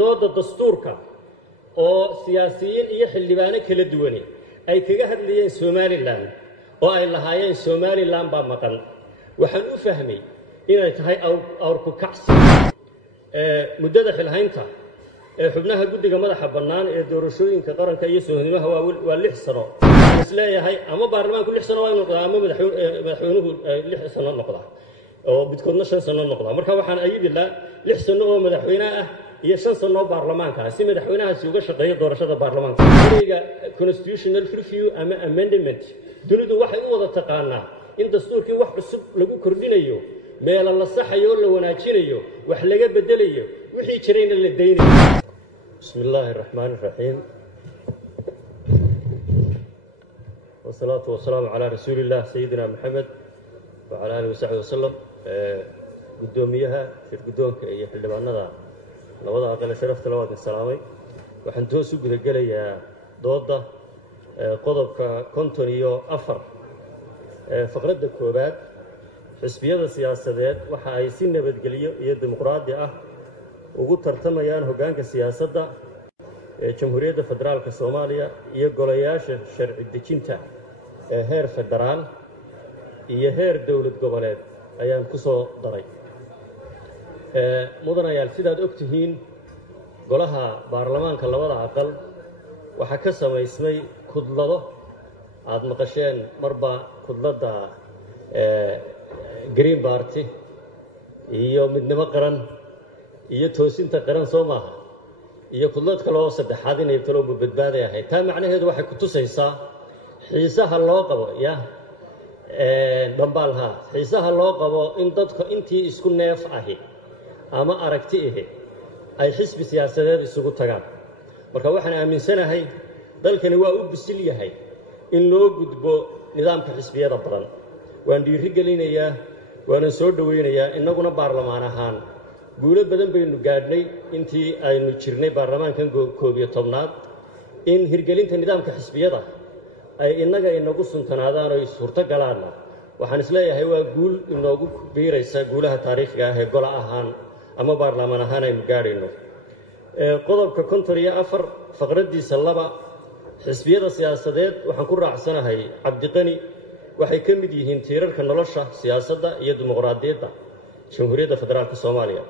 doodda dastuurka oo siyaasiyiin iyo xildhibaano kala duwani ay kaga hadlayeen Somaliland oo ay lahaayeen Somaliland baa maqan waxaan u fahmay inay tahay awrku kacsi muddada xilhaynta xubnaha guddiga madaxa bannaan ee doorashooyinka qaranka iyo soohnimaha waa 6 sano isleeyahay ama baarlamaanku 6 sano waa inuu noqdaa ama madaxweynuhu 6 sano noqdaa oo midkoodna 5 sano noqdaa marka waxaan ayidi la 6 sano oo madaxweynaha ah iyo 5 sano baarlamaanka si madaxweynahaasi uga shaqeeyo doorashada baarlamaanka xiliga constitutional review ama amendment dunidu waxay u wada taqaanaa in dastuurkii wax cusub lagu kordhinayo meel la saxayo la wanaajinayo wax laga bedelayo wixii jirayna la deynayo bismillaahir rahmaanir rahiim والصلاة والسلام على رسول الله سيدنا محمد وعلى آله وصحبه وسلم قدوميها في القدوم كي حلبانada labada aqal sharafta labaad salaamay waxaan toos u gudagalayaa dooda qodobka 54 faqradda koobaad xisbiyada siyaasadeed waxa ay si nabadgeliyo iyo dimuqraadi ah ugu tartamayaan hoggaanka siyaasadda ee Jamhuuriyadda Federaalka Soomaaliya iyo golayaasha sharci dejinta ee heer federaal iyo heer dawlad goboleed ayaan ku soo daray mudanayaal sidaad ogtihiin golaha baarlamaanka labada aqal waxa ka samaysmay kudlado aad maqasheen marba kudlada Green Party iyo midnimo qaran iyo toosinta qaran Soomaaliya iyo kudlad kale oo saddexaad inay talo badbaaday ahayd taa macnaheedu waxay ku tusaysaa xiisaha loo qabo dhambalha xiisaha loo qabo in dadku intii isku neef ahi ama aragti ay xisbi siyaasadeed isugu tagaan marka waxaan aaminsanahay dalkani waa u bisil yahay in loo gudbo nidaamka xisbiyada badan waan dhiiri gelinayaa waan soo dhaweynayaa inaguna baarlamaan ahaan guulo badan baynu gaadhnay intii aynu jirnay baarlamaankan 11aad in hirgelinta nidaamka xisbiyada ay inagu suntanaadaan oo suurto galaan waxaan isleeyahay waa guul inoogu biiraysa guulaha taariikhiga ah ee gola ahaan ama baarlamaan ahaan aynu gaadhayno qodobka 54 faqradiisa 2 xisbiyada siyaasadeed waxaan ku raacsanahay Cabdiqani waxay ka mid yihiin tiirarka nolosha siyaasadda iyo dimuqraadiyadda Jamhuuriyadda Federaalka Soomaaliya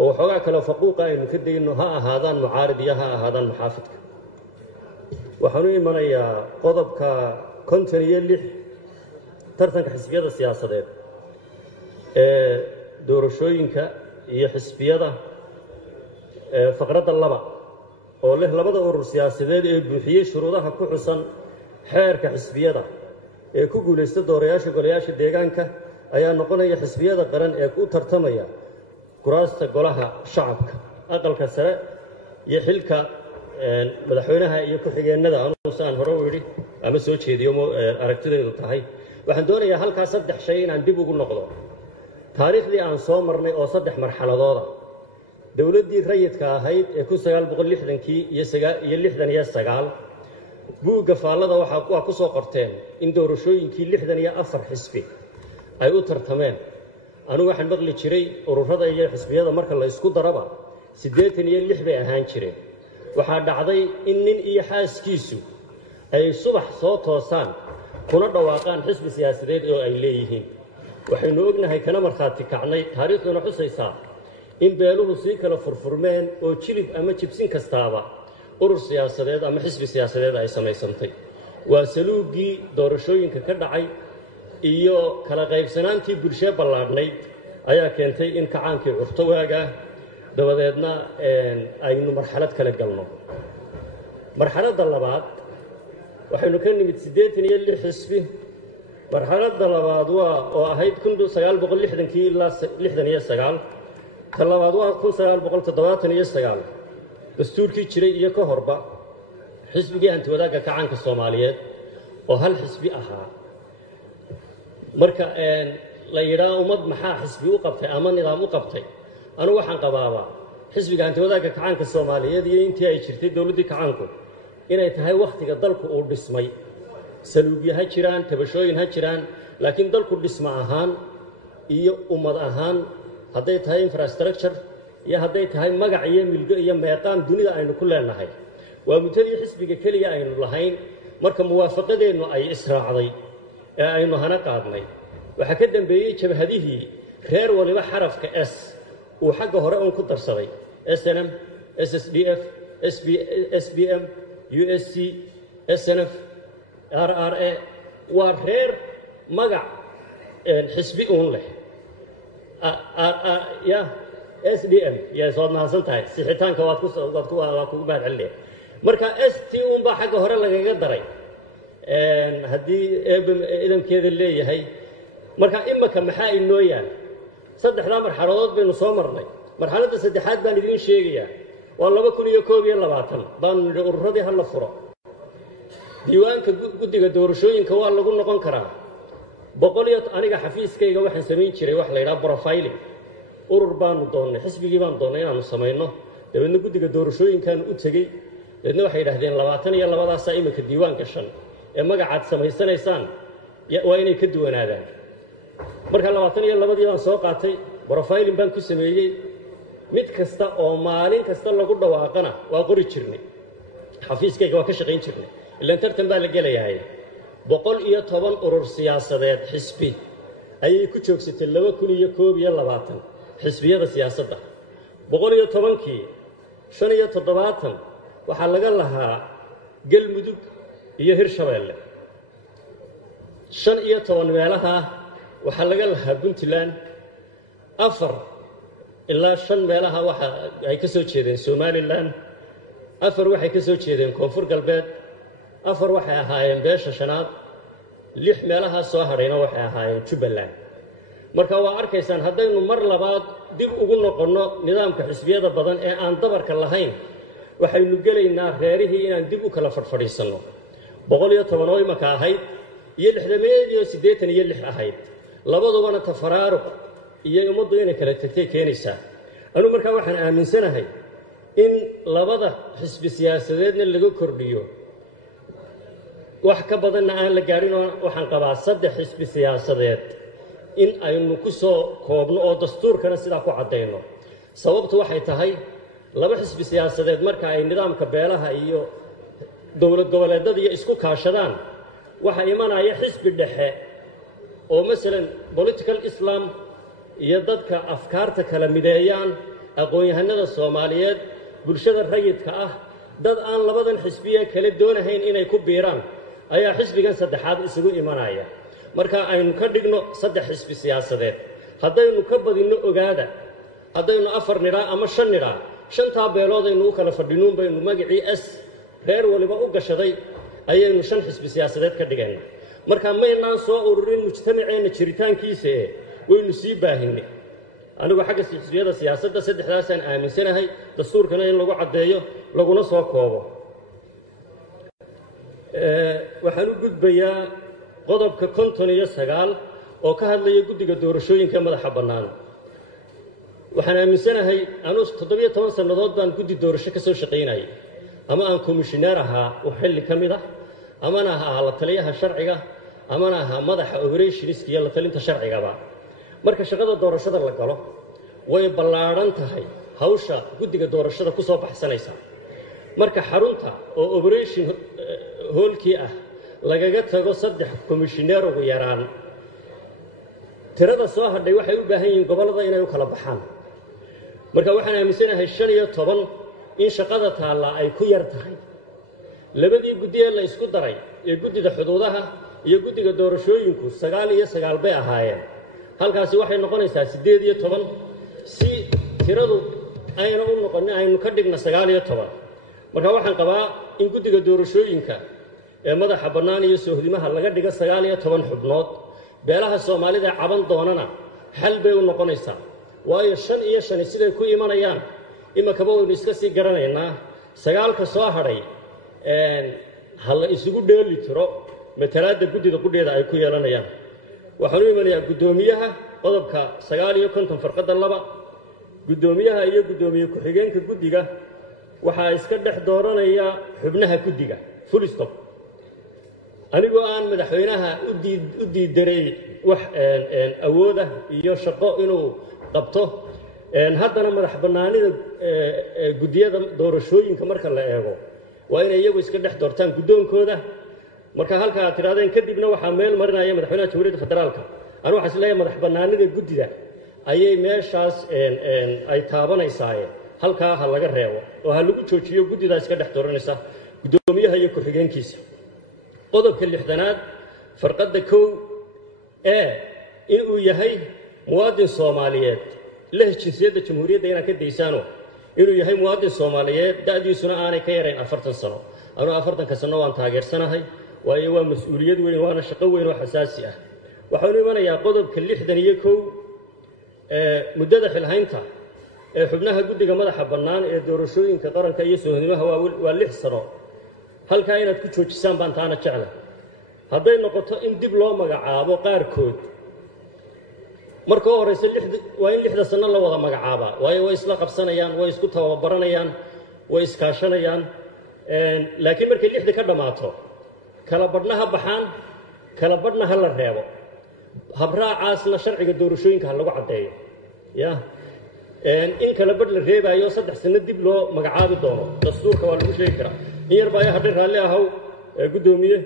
oo waxoogaa kale faquuqa aynu ka dayno ha ahaadaan mucaarid iyo ha ahaadaan muxaafidka waxaan u imanayaa qodobka 56 tartanka xisbiyada siyaasadeed ee doorashooyinka iyo xisbiyada faqradda 2 oo leh labada urur siyaasadeed ee buuxiyay shuruudaha ku xusan xeerka xisbiyada ee ku guuleystay doorayaasha golayaasha deegaanka ayaa noqonaya xisbiyada qaran ee ku tartamaya kuraasta golaha shacabka aqalka sare iyo xilka madaxweynaha iyo ku-xigeenada aan hore u yiri ama soo jeediyo aragtideedu tahay waxaan doonayaa halkaas 3 shay inaan dib ugu noqdo taariikhdii aan soo marnay oo 3 marxaladooda dawladdii rayidka ahayd ee 1960kii iyo 69 buugga faallada waxaa ku soo qorteen in doorashooyinkii 64 xisbi ay u tartameen anigu waxaan maqli jiray ururada iyo xisbiyada marka la isku daraba 86 bay ahaan jireen waxaa dhacday in nin iyo xaaskiisu ay subax soo toosaan kuna dhawaaqaan xisbi siyaasadeed oo ay leeyihiin waxaynu ognahay kana markhaati kacnay taariikhduna xusaysaa in beeluhu sii kala furfurmeen oo jilib ama jibsin kastaaba urur siyaasadeed ama xisbi siyaasadeed ay samaysantay waa saluugii doorashooyinka ka dhacay iyo kala qaybsanaantii bulshada ballaadhnayd ayaa keentay in kacaankii curto waaga dabadeedna aynu marxalad kala galno marxaladda labaad waxaynu ka nimid 86 xisbi marxaladda labaad waa oo ahayd 1960kii ilaa 69 ka labaad waa 1979 dastuurkii jiray iyo ka horba xisbigii hanti wadaagga kacaanka Soomaaliyeed oo hal xisbi ahaa marka la yiraahdo ummad maxaa xisbi u qabtay ama nidaam u qabtay anu waxaan qabaaba xisbiga hanti wadaagga kacaanka Soomaaliyeed iyo intii ay jirtay dawladdii kacaanku inay tahay waqtiga dalku uu dhismay saluugiyo ha jiraan tabashooyin ha jiraan laakiin dalku dhisma ahaan iyo ummad ahaan hadday tahay infrastructure iyo hadday tahay magac iyo milgo iyo meeqaan dunida aynu ku leenahay waa muddadii xisbiga keliya aynu lahayn marka muwaafaqadeennu ay israacday ee aynu hana qaadnay waxaa ka dambeeyey jabhadihii reer waliba xarafka s uu xagga hore uun ku darsaday snm ssdf sbm usc snf rra waa reer magac xisbi uun leh ya sdm yes waad mahadsan tahay sixitaanka waad kugu mahad celinaya marka st uun baa xagga hore lagaga daray haddii idamkeeda leeyahay marka imaka maxaa inoo yaal saddexdaa marxaladood baynu soo marnay marxaladda saddexaad baan idiin sheegayaa waa 2021 baanu nidhi ururadii ha la furo diiwaanka guddiga doorashooyinka waa lagu noqon karaa aniga xafiiskayga waxaan samayn jiray wax la yidhaha profiling urur baanu doonnay xisbigii baan doonnay inaanu samayno dabeedna guddiga doorashooyinkaanu u tegey dabeedna waxay yidhahdeen 22 iminka diiwaanka 5 ee magacaad samaysanaysaan waa inay ka duwanaadaan marka 22 baan soo qaatay profiling baan ku sameeyey mid kasta oo maalin kasta lagu dhawaaqana waa qori jirnay xafiiskayga waa ka shaqayn jirnay ilaan tartan baa la gelayahay 110 urur siyaasadeed xisbi ayay ku joogsatay 2021 xisbiyada siyaasadda 110kii 75 waxaa laga lahaa galmudug iyo hirshabeelle 15 meelaha waxaa laga lahaa puntland 4 ilaa 5 meelaha waxa ay ka soo jeedeen somaliland 4 waxay ka soo jeedeen koonfur galbeed 4 waxay ahaayeen beesha shanaad 6 meelaha soo hadhayna waxay ahaayeen jubbaland marka waa arkaysaan haddaynu mar labaad dib ugu noqonno nidaamka xisbiyada badan ee aan dabarka lahayn waxaynu gelaynaa reerihii inaan dib u kala fadhiisanno 110 oo imaka ahayd iyo 86 ahayd labadubana tafaraaruq iyo ummaddu inay kala tagtay keenaysaa anu markaa waxaan aaminsanahay in labada xisbi siyaasadeedna laga kordhiyo wax ka badanna aan la gaarin waxaan qabaa 3 xisbi siyaasadeed in aynu ku soo koobno oo dastuurkana sidaa ku caddayno sababtu waxay tahay 2 xisbi siyaasadeed marka ay nidaamka beelaha iyo dowlad goboleedada iyo isku kaashadaan waxa imanaya xisbi dhexe oo masalan political islam iyo dadka afkaarta kala mideeyaan aqoon-yahanada Soomaaliyeed bulshada rayidka ah dad aan labadan xisbiye kala doonahayn inay ku biiraan ayaa xisbigan saddexaad isugu imanaya marka aynu ka dhigno 3 xisbi siyaasadeed haddaynu ka badino ogaada haddaynu 4 nidhaa ama 5 nidhaa 5 beelood aynu u kala fadhinuun baynu magacii s reer waliba u gashaday ayaynu 5 xisbi siyaasadeed ka dhigayna marka maynaan soo ururin mujtamaceena jiritaankiisa waynu sii baahinay anigu xagga xisbiyada siyaasadda 3daasaan aaminsanahay dastuurkana in lagu caddeeyo laguna soo koobo waxaan u gudbayaa qodobka 59 oo ka hadlaya guddiga doorashooyinka madaxa bannaan waxaan aaminsanahay anu 17 sannadood baan guddi doorasho ka soo shaqaynayay ama aan komishineer ahaa oo xilli ka mid ah amana ahaa la taliyaha sharciga amana ahaa madaxa operationska iyo la talinta sharcigaba marka shaqada doorashada la galo way ballaaran tahay hawsha guddiga doorashada ku soo baxsanaysa marka xarunta oo operation hoolkii ah lagaga tago 3 komishineer ugu yaraan tirada soo hadhay waxay u baahan yihiin gobolada inay u kala baxaan marka waxaan aaminsanahay 15 in shaqada taala ay ku yar tahay labadii guddi ee la isku daray ee guddida xuduudaha iyo guddiga doorashooyinku 9 bay ahaayeen halkaasi waxay noqonaysaa 18 si tiradu ayna u noqon aynu ka dhigna 19 marka waxaan qabaa in guddiga doorashooyinka ee madaxa bannaan iyo soohdimaha laga dhigo 19 xubnood beelaha Soomaalida caban doonana hal bay u noqonaysaa waayo 5 iyo 5 siday ku imanayaan imakaba waynu iska sii garanaynaa 9ka soo hadhay hal isugu dheeli tiro matalaada guddida qudheeda ay ku yeelanayaan waxaan u imanayaa guddoomiyaha qodobka 59 farqada 2 guddoomiyaha iyo guddoomiye ku-xigeenka guddiga waxaa iska dhex dooranaya xubnaha guddiga full stop anigoo aan madaxweynaha u diidaray wax awooda iyo shaqo inuu qabto haddana madax bannaanida guddiyada doorashooyinka marka la eego waa inay iyagu iska dhex doortaan guddoonkooda marka halka aad tiraadeen kadibna waxaa meel marinaya madaxweynaha jamhuuriyadda federaalka anu waxaan isleeyahay madax bannaanida guddida ayay meeshaas ay taabanaysaa halkaa ha laga reebo oo ha lagu joojiyo guddidaa iska dhex dooranaysa guddoomiyaha iyo ku-xigeenkiisa qodobka 6aad farqadda 1 inuu yahay muwaadin Soomaaliyeed leh jinsiyadda jamhuuriyadda inaan ka daysaano inuu yahay muwaadin Soomaaliyeed da'diisuna aanay ka yarayn 40 sano anu 40 sano waan taageersanahay waayo waa mas'uuliyad weyn waana shaqo weyn oo xasaasi ah waxaan imanayaa qodobka 61 muddada xilhaynta xubnaha guddiga madaxa bannaan ee doorashooyinka qaranka iyo soohnimaha waa 6 sano halka inaad ku joojisaan baan taana jeclahay hadday noqoto in dib loo magacaabo qaarkood marka horeysa waa in 6 sano la wada magacaaba waayo way isla qabsanayaan way isku tababaranayaan way iskaashanayaan laakiin markay 6 ka dhamaato kala badhnaha baxaan kala badhnaha la reebo habraacaasna sharciga doorashooyinka lagu cadeeyo in kala badh la reebayo 3 sano dib loo magacaabi doono dastuurka waa lagu sheegi karaa in yar baa hadhay raalli ahaw gudoomiye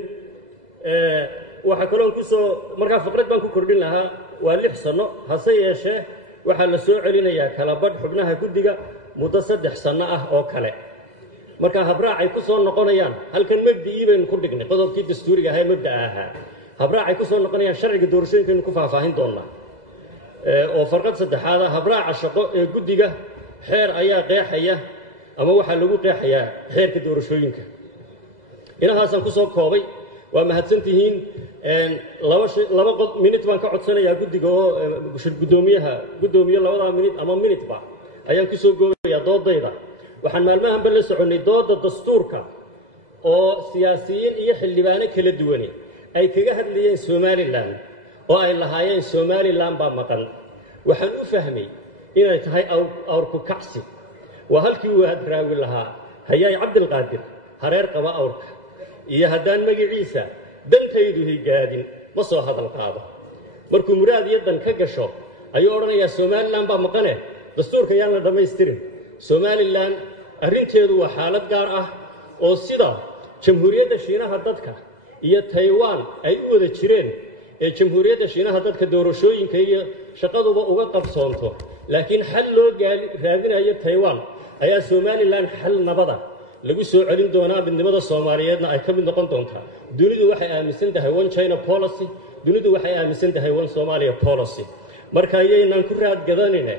waxa kale oo ku soo marka faqrad baan ku kordhin lahaa waa 6 sano hase yeeshee waxa la soo celinayaa kala badh xubnaha guddiga muddo 3 sano ah oo kale marka habraacay ku soo noqonayaan halkan mabdii baynu ku dhignay qodobkii dastuuriga ahaa mabda ahaa habraacay ku soo noqonayaan sharciga doorashooyinka ku faahfaahin doonaa oo farqad 3aad habraaca shaqo ee guddiga xeer ayaa qeexaya ama waxa lagu qeexayaa xeerka doorashooyinka inahaasan ku soo koobay waa mahadsantihiin laba minute baan ka codsanayaa guddiga oo gudoomiye 2 minute ama minute ba ayaan ku soo goobayaa doodayda waxaan maalmahan la soconay dooda dastuurka oo siyaasiyiin iyo xildhibaano kala duwan ay kaga hadlayeen Somaliland oo ay lahaayeen Somaliland baa maqan waxaan u fahmay inay tahay awrku kacsi waa halkii uu raawi lahaa hayay Cabdilqaadir hareer qaba awrka iyo haddaan magaciisa dantaydu higaadin ma soo hadal qaado markuu muraad iyo dan ka gasho ayuu oranayaa Somaliland baa maqane dastuurka yaan la dhameystirin Somaliland arrinteedu waa xaalad gaar ah oo sida jamhuuriyadda Shiinaha dadka iyo Taiwan ay u wada jireen ee jamhuuriyadda Shiinaha dadka doorashooyinka iyo shaqaduba uga qabsoonto laakiin xal loo raadinayo Taiwan ayaa Somaliland xal nabada lagu soo celin doonaa midnimada Soomaaliyeedna ay ka mid noqon doontaa dunidu waxay aaminsan tahay one China policy dunidu waxay aaminsan tahay one Somalia policy marka ayaynan ku raad gadanine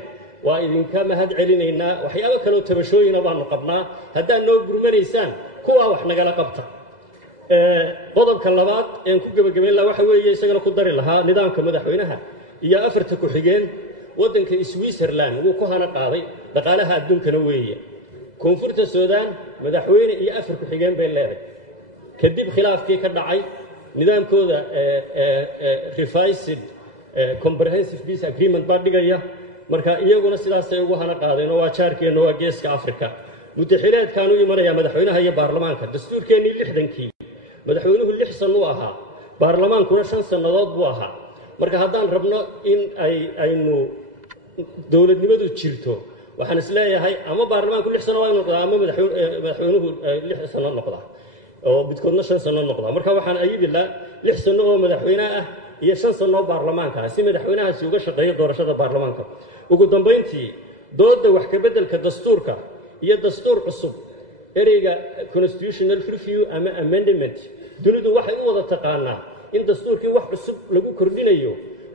waa idinka mahad celinaynaa waxyaabo kale oo tabashooyina baanu qabnaa haddaan noo gurmanaysaan kuwa wax nagala qabta qodobka labaad ee ku gabagabeyn lahaa waxa weeye isagana ku dari lahaa nidaamka madaxweynaha iyo 4 ku-xigeen wadanka Switzerland wuu ku hana qaaday dhaqaalaha adduunkana weeye koonfurta Suudaan madaxweyne iyo 4 ku-xigeen bay leedahay kadib khilaafkii ka dhacay nidaamkooda revised comprehensive peace agreement baa dhigaya marka iyaguna sidaas ay ugu hana qaadeen oo waa jaarkeena waa geeska Afrika mutaxileedkan u imanaya madaxweynaha iyo baarlamaanka dastuurkeenii 60kii madaxweynuhu 6 sano u ahaa baarlamaankuna 5 sanadood buu ahaa marka haddaan rabno in aynu dawladnimadu jirto waxaan isleeyahay ama baarlamaanku 6 sano waa inuu noqdaa ama madaxweynuhu 6 sano noqdaa oo midkoodna 5 sano noqdaa marka waxaan ayidilaa 6 sano oo madaxweynaha ah iyo 5 sano oo baarlamaanka si madaxweynahaasi uga shaqeeyo doorashada baarlamaanka ugu dambeyntii dooda wax ka bedelka dastuurka iyo dastuur cusub ereyga constitutional review ama amendment dunidu waxay u wada taqaanaa in dastuurkii wax cusub lagu kordhinayo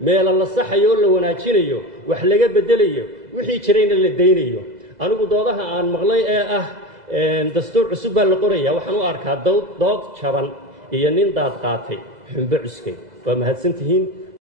meel la saxayo la wanaajinayo wax laga bedelayo wixii jirayna la deynayo anigu doodaha aan maqlay ee ah dastuur cusub baa la qorayaa waxaan u arkaa dood jaban iyo nin daad qaatay xunba cuskay waa mahadsantihiin